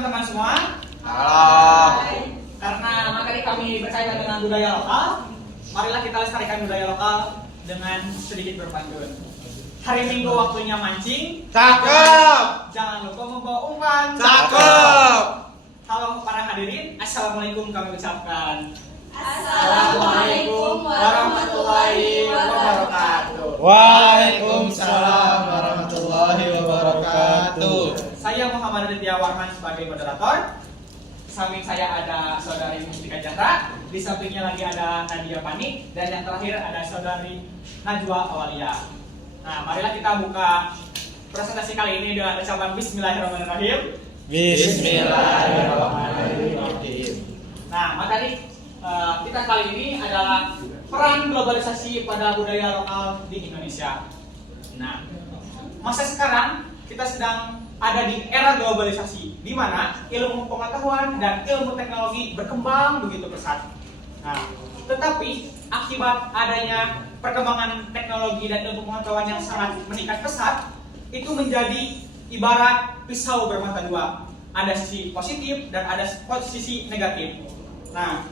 teman-teman semua. Halo. Karena materi kami berkaitan dengan budaya lokal, marilah kita lestarikan budaya lokal dengan sedikit berpantun. Hari Minggu waktunya mancing. Cakep. Jangan lupa membawa umpan. Cakep. Halo para hadirin, assalamualaikum kami ucapkan. Assalamualaikum warahmatullahi wabarakatuh. Waalaikumsalam warahmatullahi wabarakatuh. Saya Muhammad Ridya Warman sebagai moderator. Di samping saya ada saudari Mustika Chandra, di sampingnya lagi ada Nadia Panik, dan yang terakhir ada saudari Najwa Awalia. Nah, marilah kita buka presentasi kali ini dengan ucapan Bismillahirrahmanirrahim. Bismillahirrahmanirrahim. Nah, materi kita kali ini adalah peran globalisasi pada budaya lokal di Indonesia. Nah, masa sekarang kita sedang ada di era globalisasi, di mana ilmu pengetahuan dan ilmu teknologi berkembang begitu pesat. Nah, tetapi akibat adanya perkembangan teknologi dan ilmu pengetahuan yang sangat meningkat pesat, itu menjadi ibarat pisau bermata dua. Ada sisi positif dan ada sisi negatif. Nah,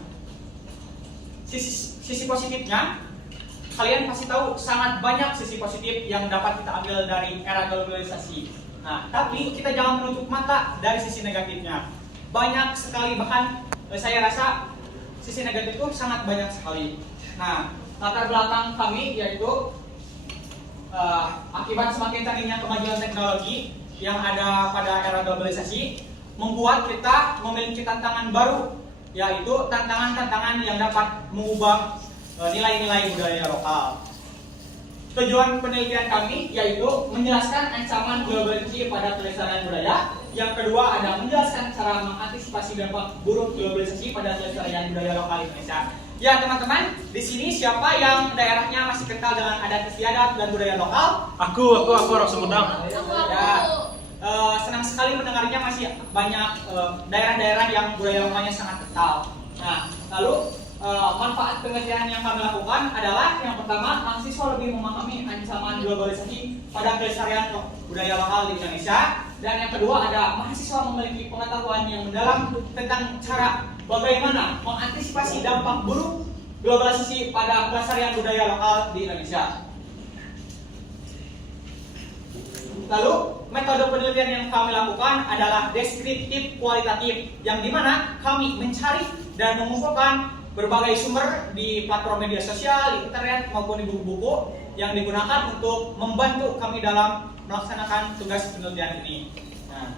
sisi positifnya, kalian pasti tahu sangat banyak sisi positif yang dapat kita ambil dari era globalisasi. Nah, tapi kita jangan menutup mata dari sisi negatifnya. Banyak sekali, bahkan saya rasa sisi negatif itu sangat banyak sekali. Nah, latar belakang kami yaitu akibat semakin canggihnya kemajuan teknologi yang ada pada era globalisasi membuat kita memiliki tantangan baru, yaitu tantangan-tantangan yang dapat mengubah nilai-nilai budaya lokal. Tujuan penelitian kami yaitu menjelaskan ancaman globalisasi pada kelestarian budaya. Yang kedua ada menjelaskan cara mengantisipasi dampak buruk globalisasi pada kelestarian budaya lokal Indonesia. Ya teman-teman, di sini siapa yang daerahnya masih kental dengan adat istiadat dan budaya lokal? Aku orang Sumedang. Ya, senang sekali mendengarnya masih banyak daerah-daerah yang budaya lokalnya sangat kental. Nah, lalu manfaat penelitian yang kami lakukan adalah yang pertama, mahasiswa lebih memahami ancaman globalisasi pada kelestarian budaya lokal di Indonesia, dan yang kedua ada mahasiswa memiliki pengetahuan yang mendalam tentang cara bagaimana mengantisipasi dampak buruk globalisasi pada kelestarian budaya lokal di Indonesia. Lalu metode penelitian yang kami lakukan adalah deskriptif kualitatif, yang dimana kami mencari dan mengumpulkan berbagai sumber di platform media sosial, di internet maupun di buku-buku yang digunakan untuk membantu kami dalam melaksanakan tugas penelitian ini. Nah,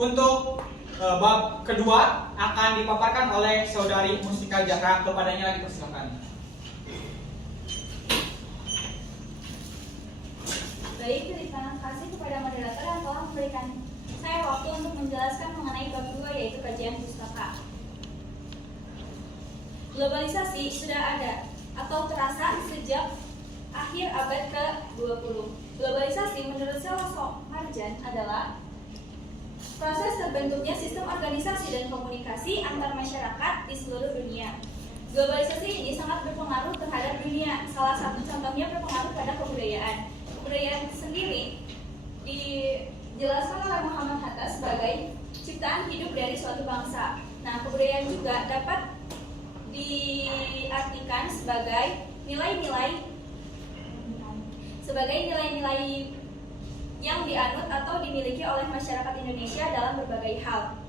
untuk bab kedua akan dipaparkan oleh saudari Mustika Chandra. Kepadanya dipersilakan. Baik, terima kasih kepada moderator yang telah memberikan saya waktu untuk menjelaskan mengenai bab 2 yaitu kajian pustaka. Globalisasi sudah ada atau terasa sejak akhir abad ke-20. Globalisasi menurut Selosok Marjan adalah proses terbentuknya sistem organisasi dan komunikasi antar masyarakat di seluruh dunia. Globalisasi ini sangat berpengaruh terhadap dunia. Salah satu contohnya berpengaruh pada kebudayaan. Kebudayaan sendiri dijelaskan oleh Muhammad Hatta sebagai ciptaan hidup dari suatu bangsa. Nah, kebudayaan juga dapat diartikan sebagai nilai-nilai yang dianut atau dimiliki oleh masyarakat Indonesia dalam berbagai hal.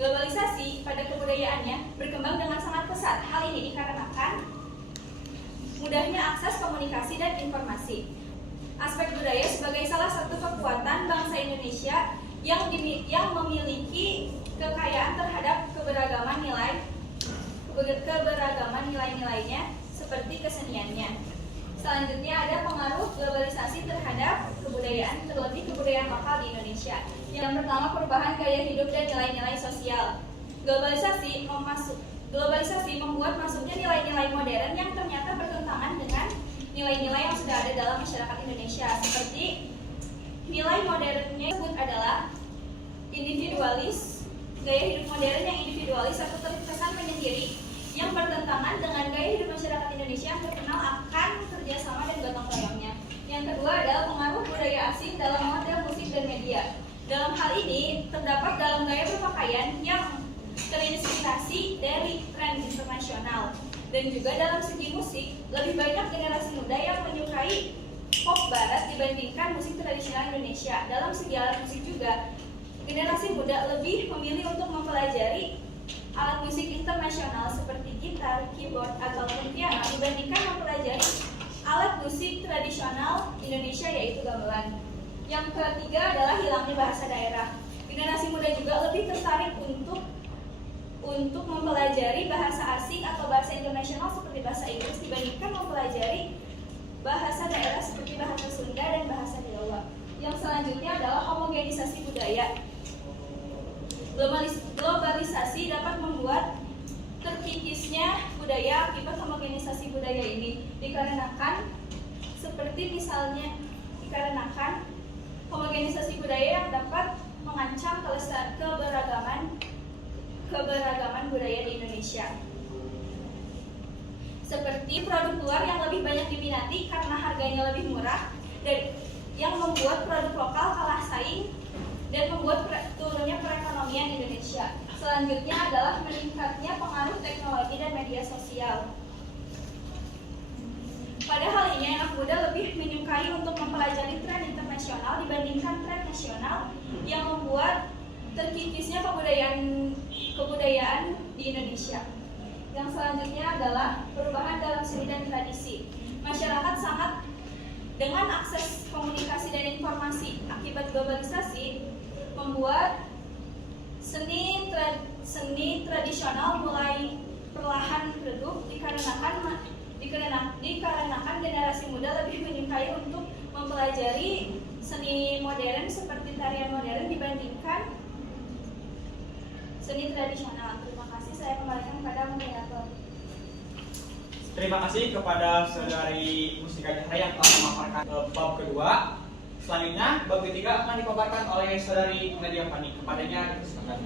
Globalisasi pada kebudayaannya berkembang dengan sangat pesat. Hal ini dikarenakan mudahnya akses komunikasi dan informasi. Aspek budaya sebagai salah satu kekuatan bangsa Indonesia yang memiliki kekayaan terhadap keberagaman nilai-nilainya seperti keseniannya. Selanjutnya ada pengaruh globalisasi terhadap kebudayaan, terlebih kebudayaan lokal di Indonesia. Yang pertama, perubahan gaya hidup dan nilai-nilai sosial. Globalisasi membuat masuknya nilai-nilai modern yang ternyata bertentangan dengan nilai-nilai yang sudah ada dalam masyarakat Indonesia. Seperti nilai modernnya disebut adalah individualis, gaya hidup modern yang individualis atau terkesan menyendiri, yang bertentangan dengan gaya hidup masyarakat Indonesia yang terkenal akan kerjasama dan gotong royongnya. Yang kedua adalah pengaruh budaya asing dalam model musik dan media. Dalam hal ini, terdapat dalam gaya berpakaian yang terinspirasi dari tren internasional. Dan juga dalam segi musik, lebih banyak generasi muda yang menyukai pop barat dibandingkan musik tradisional Indonesia. Dalam segi alat musik juga, generasi muda lebih memilih untuk mempelajari alat musik internasional seperti gitar, keyboard, ataupun piano dibandingkan mempelajari alat musik tradisional Indonesia yaitu gamelan. Yang ketiga adalah hilangnya bahasa daerah. Generasi muda juga lebih tertarik untuk mempelajari bahasa asing atau bahasa internasional seperti bahasa Inggris dibandingkan mempelajari bahasa daerah seperti bahasa Sunda dan bahasa Jawa. Yang selanjutnya adalah homogenisasi budaya. Globalisasi dapat membuat terkikisnya budaya akibat homogenisasi budaya ini dikarenakan homogenisasi budaya yang dapat mengancam keberagaman budaya di Indonesia. Seperti produk luar yang lebih banyak diminati karena harganya lebih murah dan yang membuat produk lokal kalah saing dan membuat turunnya perekonomian Indonesia. Selanjutnya adalah meningkatnya pengaruh teknologi dan media sosial. Pada hal ini, anak muda lebih menyukai untuk mempelajari tren internasional dibandingkan tren nasional yang membuat terkikisnya kebudayaan di Indonesia. Yang selanjutnya adalah perubahan dalam seni dan tradisi. Masyarakat sangat dengan akses komunikasi dan informasi akibat globalisasi membuat seni tradisional mulai perlahan redup dikarenakan generasi muda lebih menyukai untuk mempelajari seni modern seperti tarian modern dibandingkan seni tradisional. Terima kasih, saya kembalikan kepada moderator. Terima kasih kepada saudari Mustika Jahra yang telah memaparkan bab kedua. Selanjutnya, bab ketiga akan dipaparkan oleh saudari Nadia Fani. Kepadanya dipersilakan.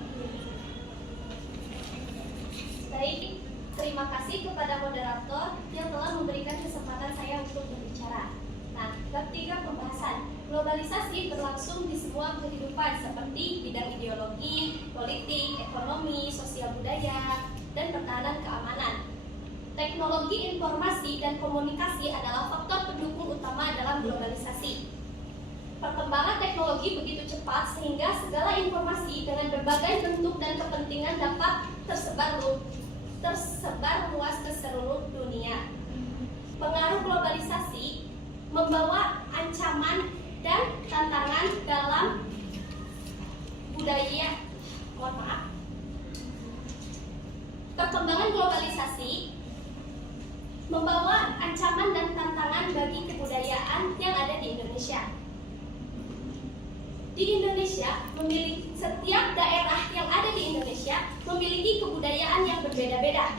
Baik, terima kasih kepada moderator yang telah memberikan kesempatan saya untuk berbicara. Nah, bab 3 pembahasan. Globalisasi berlangsung di semua kehidupan seperti bidang ideologi, politik, ekonomi, sosial budaya, dan pertahanan keamanan. Teknologi informasi dan komunikasi adalah faktor pendukung utama dalam globalisasi. Perkembangan teknologi begitu cepat sehingga segala informasi dengan berbagai bentuk dan kepentingan dapat tersebar luas ke seluruh dunia. Pengaruh globalisasi membawa ancaman dan tantangan dalam budaya. Perkembangan globalisasi membawa ancaman dan tantangan bagi kebudayaan yang ada di Indonesia. Di Indonesia, setiap daerah yang ada di Indonesia memiliki kebudayaan yang berbeda-beda.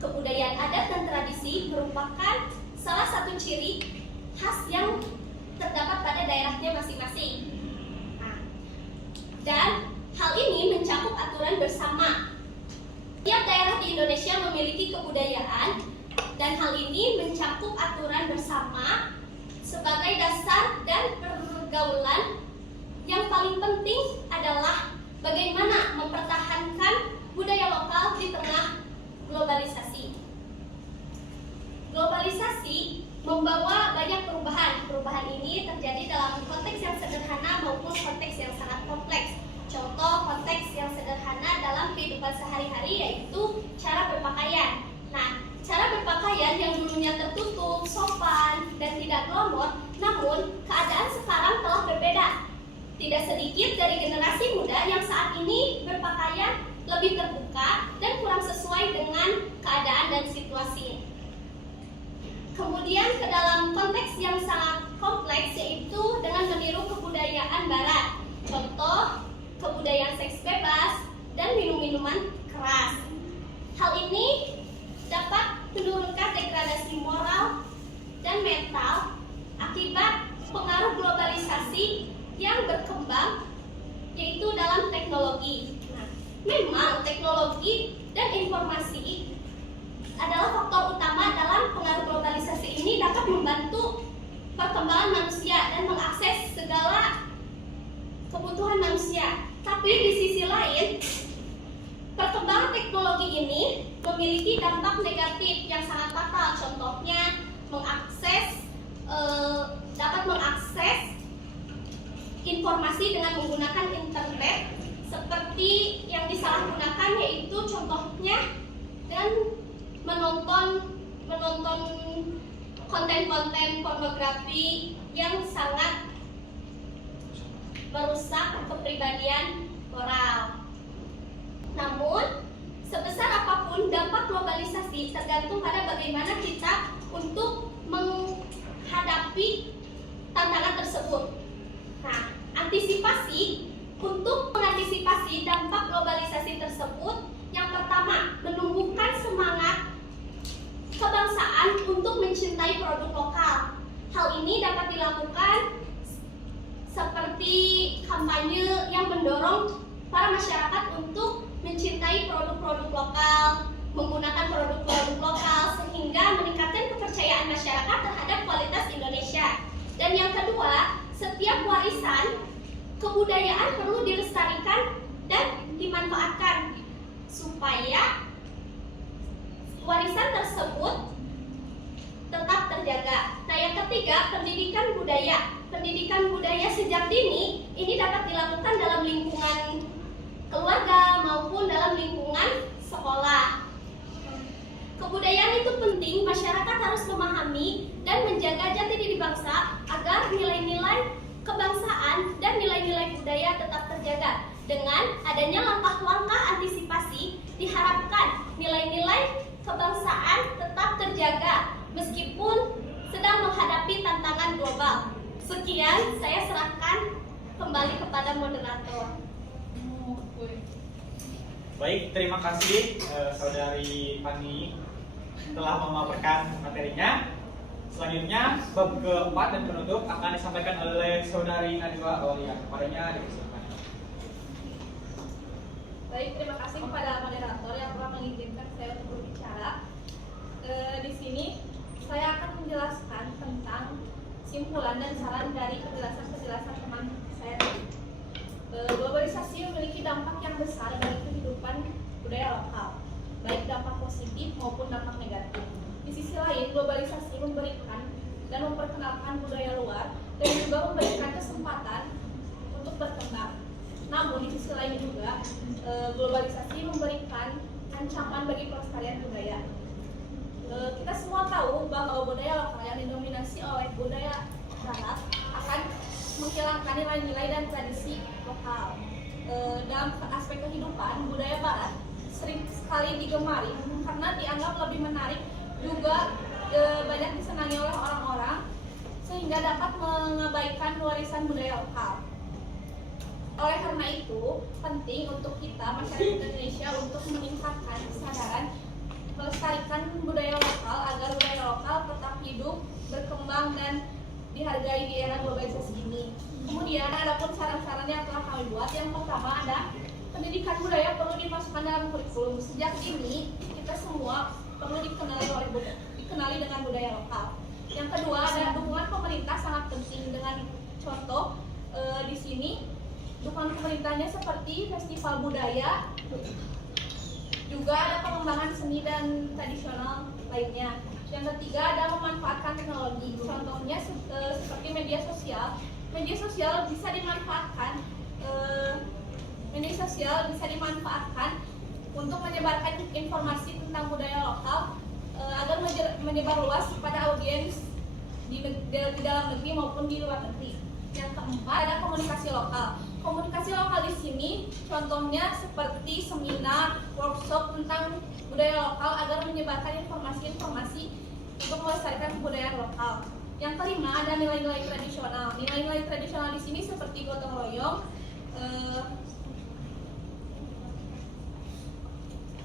Kebudayaan adat dan tradisi merupakan salah satu ciri khas yang terdapat pada daerahnya masing-masing. Dan hal ini mencakup aturan bersama. Setiap daerah di Indonesia memiliki kebudayaan dan hal ini mencakup aturan bersama sebagai dasar dan pergaulan. Yang paling penting adalah bagaimana mempertahankan budaya lokal di tengah globalisasi. Globalisasi membawa banyak perubahan. Perubahan ini terjadi dalam konteks yang sederhana maupun konteks yang sangat kompleks. Contoh konteks yang sederhana dalam kehidupan sehari-hari yaitu cara berpakaian. Nah, cara berpakaian yang dulunya tertutup, sopan, dan tidak glamor, namun keadaan sekarang telah berbeda. Tidak sedikit dari generasi muda yang saat ini berpakaian lebih terbuka dan kurang sesuai dengan keadaan dan situasi. Kemudian ke dalam konteks yang sangat kompleks yaitu dengan meniru kebudayaan barat. Contoh, kebudayaan seks bebas dan minum-minuman keras. Hal ini dapat menurunkan degradasi moral dan mental akibat pengaruh globalisasi yang berkembang yaitu dalam teknologi. Nah, memang teknologi dan informasi adalah faktor utama dalam pengaruh globalisasi ini dapat membantu perkembangan manusia dan mengakses segala ini memiliki dampak negatif yang sangat fatal. Contohnya dapat mengakses informasi dengan menggunakan internet, seperti yang disalahgunakan yaitu contohnya dan menonton konten-konten pornografi yang sangat merusak kepribadian moral. Namun, sebesar apapun dampak globalisasi tergantung pada bagaimana kita untuk menghadapi tantangan tersebut. Nah, untuk mengantisipasi dampak globalisasi tersebut, yang pertama, menumbuhkan semangat kebangsaan untuk mencintai produk lokal. Hal ini dapat dilakukan seperti kampanye yang mendorong para masyarakat untuk mencintai produk-produk lokal, menggunakan produk-produk lokal, sehingga meningkatkan kepercayaan masyarakat terhadap kualitas Indonesia. Dan yang kedua, setiap warisan kebudayaan perlu dilestarikan dan dimanfaatkan supaya warisan tersebut tetap terjaga. Nah, yang ketiga, pendidikan budaya. Pendidikan budaya sejak dini ini dapat dilakukan dalam lingkungan keluarga maupun dalam lingkungan sekolah. Kebudayaan itu penting, masyarakat harus memahami dan menjaga jati diri bangsa agar nilai-nilai kebangsaan dan nilai-nilai budaya tetap terjaga. Dengan adanya langkah-langkah antisipasi, diharapkan nilai-nilai kebangsaan tetap terjaga meskipun sedang menghadapi tantangan global. Sekian, saya serahkan kembali kepada moderator. Baik, terima kasih Saudari Fani telah memaparkan materinya. Selanjutnya, bab keempat dan penutup akan disampaikan oleh Saudari Najwa Aulia. Kepadanya dipersilakan. Baik, terima kasih kepada moderator yang telah mengizinkan saya untuk berbicara. Di sini saya akan menjelaskan tentang simpulan dan saran dari penjelasan teman saya tadi. Globalisasi memiliki dampak yang besar bagi kehidupan budaya lokal, baik dampak positif maupun dampak negatif. Di sisi lain, globalisasi memberikan dan memperkenalkan budaya luar dan juga memberikan kesempatan untuk berkembang. Namun di sisi lain juga, globalisasi memberikan ancaman bagi pelestarian budaya. Kita semua tahu bahwa budaya lokal yang didominasi oleh budaya barat akan menghilangkan nilai-nilai dan tradisi lokal. Dalam aspek kehidupan, budaya barat sering sekali digemari karena dianggap lebih menarik, juga banyak disenangi oleh orang-orang, sehingga dapat mengabaikan warisan budaya lokal. Oleh karena itu, penting untuk kita masyarakat Indonesia untuk meningkatkan kesadaran melestarikan budaya lokal agar budaya lokal tetap hidup, berkembang, dan dihargai di era globalisasi ini. Kemudian ada pun saran-saran yang telah kami buat. Yang pertama ada pendidikan budaya perlu dimasukkan dalam kurikulum. Sejak dini kita semua perlu dikenali dengan budaya lokal. Yang kedua ada dukungan pemerintah sangat penting, dengan contoh di sini dukungan pemerintahnya seperti festival budaya, juga ada pengembangan seni dan tradisional lainnya. Yang ketiga ada memanfaatkan teknologi, contohnya seperti media sosial. Media sosial bisa dimanfaatkan untuk menyebarkan informasi tentang budaya lokal agar menyebar luas pada audiens di dalam negeri maupun di luar negeri. Yang keempat ada komunikasi lokal. Komunikasi lokal di sini contohnya seperti seminar, workshop tentang budaya lokal agar menyebarkan informasi-informasi untuk melestarikan kebudayaan lokal. Yang kelima ada nilai-nilai tradisional. Nilai-nilai tradisional di sini seperti gotong royong.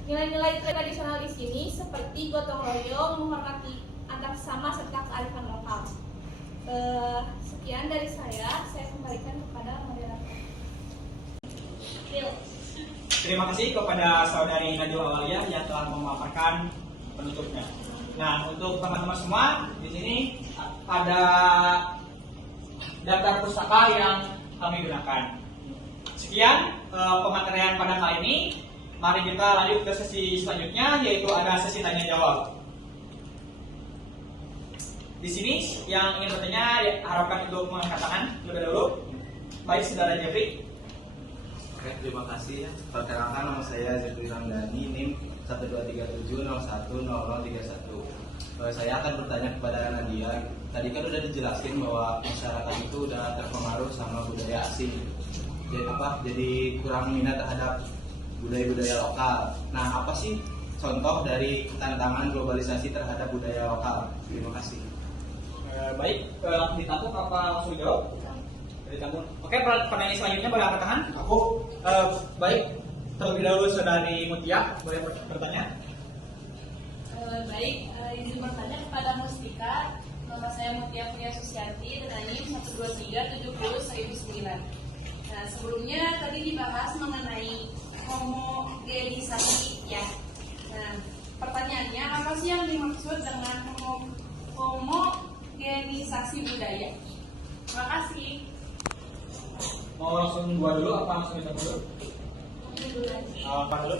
Nilai-nilai tradisional di sini seperti gotong royong, menghormati antar sesama serta kearifan lokal. Sekian dari saya kembalikan kepada moderator. Terima kasih kepada Saudari Najwa Aulia yang telah memaparkan penutupnya. Nah, untuk teman-teman semua, di sini ada daftar pustaka yang kami gunakan. Sekian pematerian pada kali ini. mari kita lanjut ke sesi selanjutnya, yaitu ada sesi tanya jawab. Di sini yang ingin bertanya harapkan untuk mengangkat tangan terlebih dahulu. Baik, saudara Jeffrey. Oke, terima kasih ya. Perkenalkan, nama saya Jeffrey Ramdhani, NIM 12370010031. Saya akan bertanya kepada Nadia. Tadi kan udah dijelasin bahwa masyarakat itu udah terpengaruh sama budaya asing. Jadi kurang minat terhadap budaya-budaya lokal. Nah, apa sih contoh dari tantangan globalisasi terhadap budaya lokal? Terima kasih. Baik, langsung ditanggung apa langsung dijawab? Ditanggung. Oke, pertanyaan selanjutnya boleh angkat tangan. Aku baik, terlebih dahulu saudari Mutia boleh bertanya. Baik, izin bertanya kepada Mustika. Nama saya Mutia Punya Susianti dengan NIM 123701009. Nah, sebelumnya tadi dibahas mengenai homogenisasi ya. Nah, pertanyaannya apa sih yang dimaksud dengan homogenisasi budaya? Terima kasih. Mau langsung gua dulu apa langsung kita dulu? Apa dulu?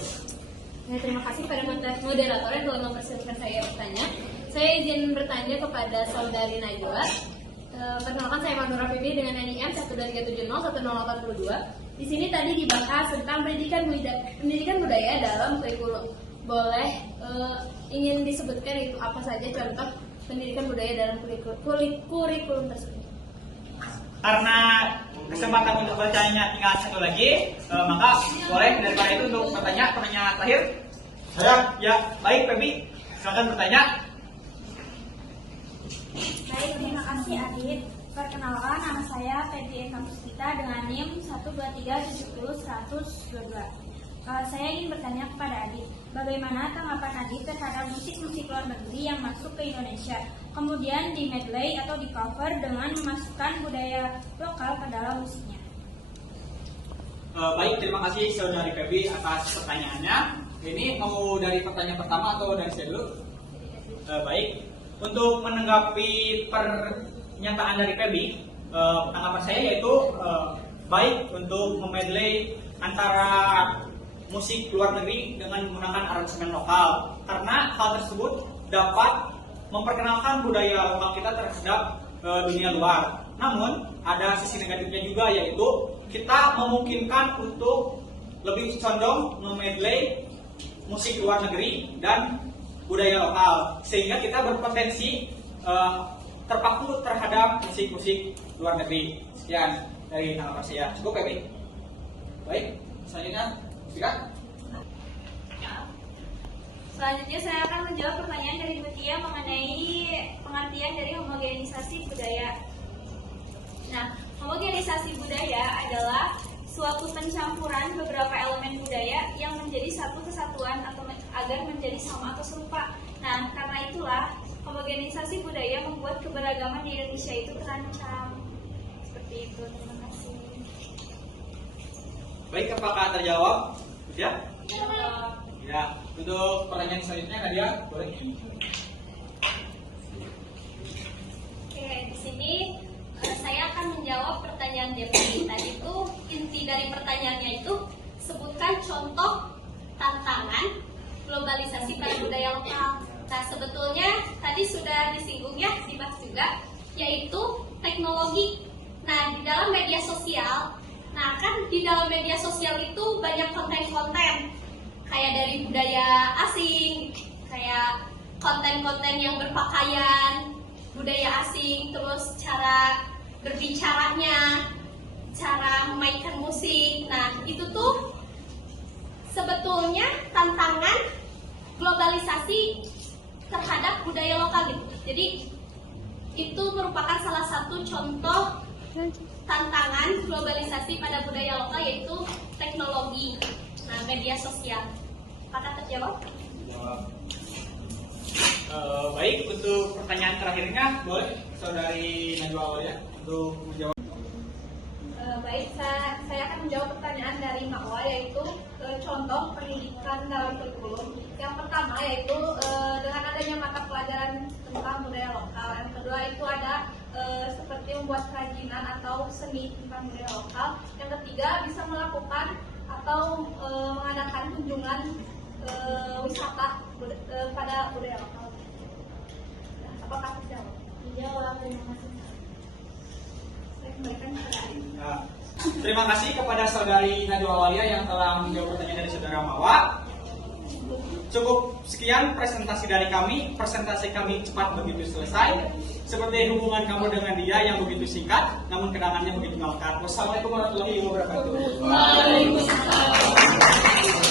Ya, terima kasih pada moderator yang telah mempersilahkan saya bertanya. Saya izin bertanya kepada saudari Najwa. Perkenalkan, saya Manura Fibi dengan NIM 123701082. Di sini tadi dibahas tentang pendidikan budaya dalam kurikulum. Boleh ingin disebutkan itu apa saja contoh pendidikan budaya dalam kurikulum tersebut? Karena kesempatan untuk bertanya tinggal satu lagi, maka boleh daripada itu untuk pertanyaan terakhir. Saya, ya, baik, Febi, silakan bertanya. Baik, terima kasih Adit. Perkenalkan, nama saya Febi Eka Puspita dengan NIM 123700122. Saya ingin bertanya kepada Adit, bagaimana tanggapan Adit terhadap musik-musik luar negeri yang masuk ke Indonesia, kemudian di medley atau di cover dengan memasukkan budaya lokal ke dalam musiknya? Baik, terima kasih saudari Febi atas pertanyaannya. Ini mau dari pertanyaan pertama atau dari saya dulu? Baik, untuk menanggapi pernyataan dari Febi, tanggapan saya yaitu baik untuk memedley antara musik luar negeri dengan menggunakan aransemen lokal, karena hal tersebut dapat memperkenalkan budaya lokal kita terhadap dunia luar. Namun ada sisi negatifnya juga, yaitu kita memungkinkan untuk lebih condong memedley musik luar negeri dan budaya lokal, sehingga kita berpotensi terpaku terhadap musik-musik luar negeri. Sekian dari tanggapan saya. Cukup, Febi? Baik, selanjutnya silakan. Selanjutnya saya akan menjawab pertanyaan dari Mutia mengenai pengertian dari homogenisasi budaya. Nah, homogenisasi budaya adalah suatu pencampuran beberapa elemen budaya yang menjadi satu kesatuan atau agar menjadi sama atau serupa. Nah, karena itulah homogenisasi budaya membuat keberagaman di Indonesia itu terancam. Seperti itu. Terima kasih. Baik, apakah terjawab? Ya? Ya. Untuk pertanyaan selanjutnya, Nadia, boleh? Oke, di sini saya akan menjawab pertanyaan Jeffrey. Tadi itu inti dari pertanyaannya itu sebutkan contoh tantangan globalisasi pada budaya lokal. Nah, sebetulnya tadi sudah disinggung ya, dibahas juga, yaitu teknologi. Nah, di dalam media sosial, di dalam media sosial itu banyak konten-konten kayak dari budaya asing, kayak konten-konten yang berpakaian budaya asing, terus cara berbicaranya, cara memainkan musik. Nah, itu tuh sebetulnya tantangan globalisasi terhadap budaya lokal gitu. Jadi itu merupakan salah satu contoh tantangan globalisasi pada budaya lokal, yaitu teknologi, media sosial. Apakah terjawab? Baik, untuk pertanyaan terakhirnya boleh saudari Najwa ya untuk menjawab. Baik, saya akan menjawab pertanyaan dari Makwa, yaitu contoh pendidikan dalam kurikulum. Yang pertama yaitu dengan adanya mata pelajaran tentang budaya lokal. Yang kedua itu ada seperti membuat kerajinan atau seni tentang budaya lokal. Yang ketiga bisa melakukan atau mengadakan kunjungan wisata pada budaya lokal. Nah, apakah terjawab? Dijawab, terima kasih. Saya kembalikan kepada Ari. Nah, terima kasih kepada saudari Najwa Walia yang telah menjawab pertanyaan dari saudara Mawa. Cukup sekian presentasi dari kami. Presentasi kami cepat begitu selesai. Seperti hubungan kamu dengan dia yang begitu singkat, namun kenangannya begitu melekat. Wassalamualaikum warahmatullahi wabarakatuh. Waalaikumsalam.